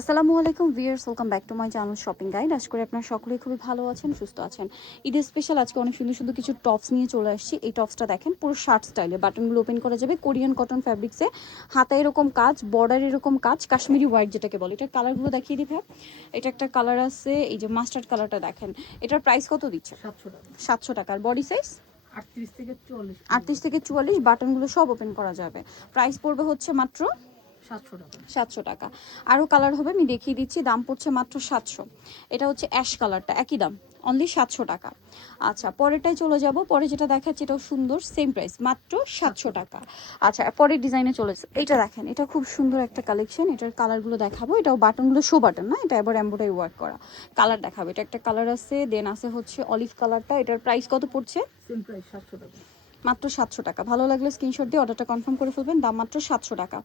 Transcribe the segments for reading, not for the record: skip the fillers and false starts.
আসসালামু আলাইকুম viewers, welcome back to my channel shopping guide. আশা করি আপনারা সকলেই খুবই ভালো আছেন, সুস্থ আছেন। ঈদের স্পেশাল আজকে অনেক সুন্দর সুন্দর কিছু টপস নিয়ে চলে আসছি। এই টপসটা দেখেন, পুরো শার্ট স্টাইলে, বাটনগুলো ওপেন করা যাবে, কোরিয়ান কটন ফ্যাব্রিক্সে, হাতা এরকম কাজ, বর্ডার এরকম কাজ, কাশ্মীরি হোয়াইট যেটাকে বলে। এটার কালারগুলো দেখিয়ে দিবে। এটা একটা কালার আছে, এই যে মাস্টার্ড কালারটা দেখেন। এটার প্রাইস কত দিচ্ছে? 700 টাকা। আর বডি সাইজ 38 থেকে 44, বাটনগুলো সব ওপেন করা যাবে। প্রাইস পড়বে হচ্ছে মাত্র 700 টাকা। আরও কালার হবে, আমি দেখিয়ে দিচ্ছি। দাম পড়ছে মাত্র 700। এটা হচ্ছে অ্যাশ কালারটা, একই দাম, অনলি 700 টাকা। আচ্ছা, পরেরটাই চলে যাব। পরে যেটা দেখাচ্ছে এটাও সুন্দর, সেম প্রাইস, মাত্র 700 টাকা। আচ্ছা, পরের ডিজাইনে চলে এইটা দেখেন, এটা খুব সুন্দর একটা কালেকশন। এটার কালারগুলো দেখাবো। এটাও বাটনগুলো শো বাটন না, এটা এবার এমব্রয়ডারি ওয়ার্ক করা। কালার দেখাবো। এটা একটা কালার আছে, দেন আছে হচ্ছে অলিভ কালারটা। এটার প্রাইস কত পড়ছে? সেম প্রাইস 700 টাকা। মাত্র 700 টাকা। ভালো লাগলে স্ক্রিনশট দিয়ে অর্ডারটা কনফার্ম করে ফেলবেন। দাম মাত্র 700 টাকা।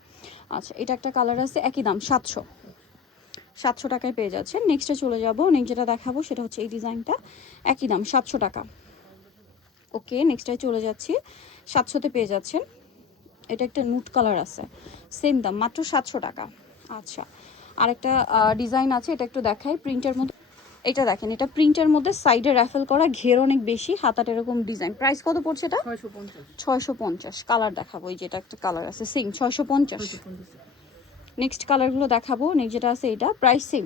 আচ্ছা, এটা একটা কালার আছে, একই দাম, 700 টাকায় পেয়ে যাচ্ছেন। নেক্সটে চলে যাব। নেক্সট যেটা দেখাবো সেটা হচ্ছে এই ডিজাইনটা, একই দাম, 700 টাকা। ওকে, নেক্সটটায় চলে যাচ্ছি। 700তে পেয়ে যাচ্ছেন। এটা একটা নুট কালার আছে, সেম দাম, মাত্র 700 টাকা। আচ্ছা, আরেকটা ডিজাইন আছে, এটা একটু দেখাই। প্রিন্টের মধ্যে এটা দেখেন, এটা প্রিন্টের মধ্যে সাইডে র্যাফেল করা, ঘের অনেক বেশি, হাতাটা এরকম ডিজাইন। প্রাইস কত পড়ছে এটা? 650। কালার দেখাবো, এই যেটা একটা কালার আছে, সেম 650। নেক্সট কালারগুলো দেখাবো। নেক্সট যেটা আছে এটা, প্রাইস সেম,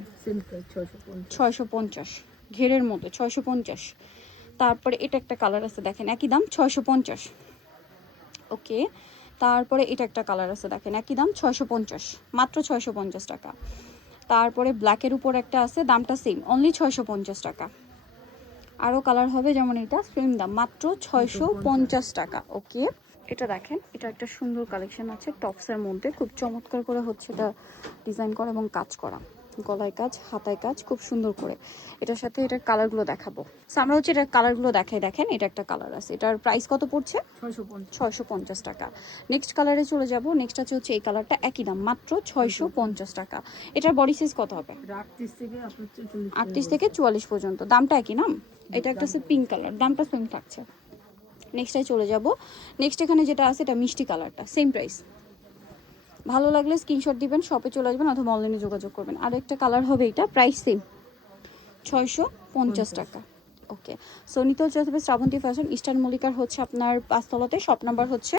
650, ঘেরের মধ্যে 650। তারপরে এটা একটা কালার আছে, দেখেন একই দাম, 650। ওকে, তারপরে এটা একটা কালার আছে, দেখেন একই দাম, 650, মাত্র 650 টাকা। তারপরে ব্ল্যাকের উপর একটা আছে, দামটা সেম, অনলি 650 টাকা। আরও কালার হবে, যেমন এটা, সেম দাম, মাত্র 650 টাকা। ওকে, এটা দেখেন, এটা একটা সুন্দর কালেকশন আছে টপসের মধ্যে, খুব চমৎকার করে হচ্ছে এটা ডিজাইন করা এবং কাজ করা, গলায় কাজ, হাতায় কাজ, খুব সুন্দর করে। এটার সাথে এটার কালারগুলো দেখাবো। So, আমরা হচ্ছে এটার কালারগুলো দেখাই। দেখেন, এটা একটা কালার আছে, এটার প্রাইস কত পড়ছে? 650 টাকা। নেক্সট কালারে চলে যাব। নেক্সট আছে হচ্ছে এই কালারটা, একই দাম, মাত্র 650 টাকা। এটার বডি সাইজ কত হবে? 38 থেকে 44 পর্যন্ত। দামটা একই নাম। এটা একটা আছে পিঙ্ক কালার, দামটা সেম থাকছে। নেক্সটে চলে যাব। নেক্সট এখানে যেটা আছে, এটা মিষ্টি কালারটা, সেম প্রাইস। ভালো লাগলে স্ক্রিনশট দিবেন, শপে চলে আসবেন অথবা অনলাইনে যোগাযোগ করবেন। আর একটা কালার হবে, এটা প্রাইস সেম, 650 টাকা। ওকে, সো নিতে হচ্ছে শ্রাবন্তী ফ্যাশন, ইস্টার্ন মল্লিকার হচ্ছে আপনার 5 তলাতে, শপ নাম্বার হচ্ছে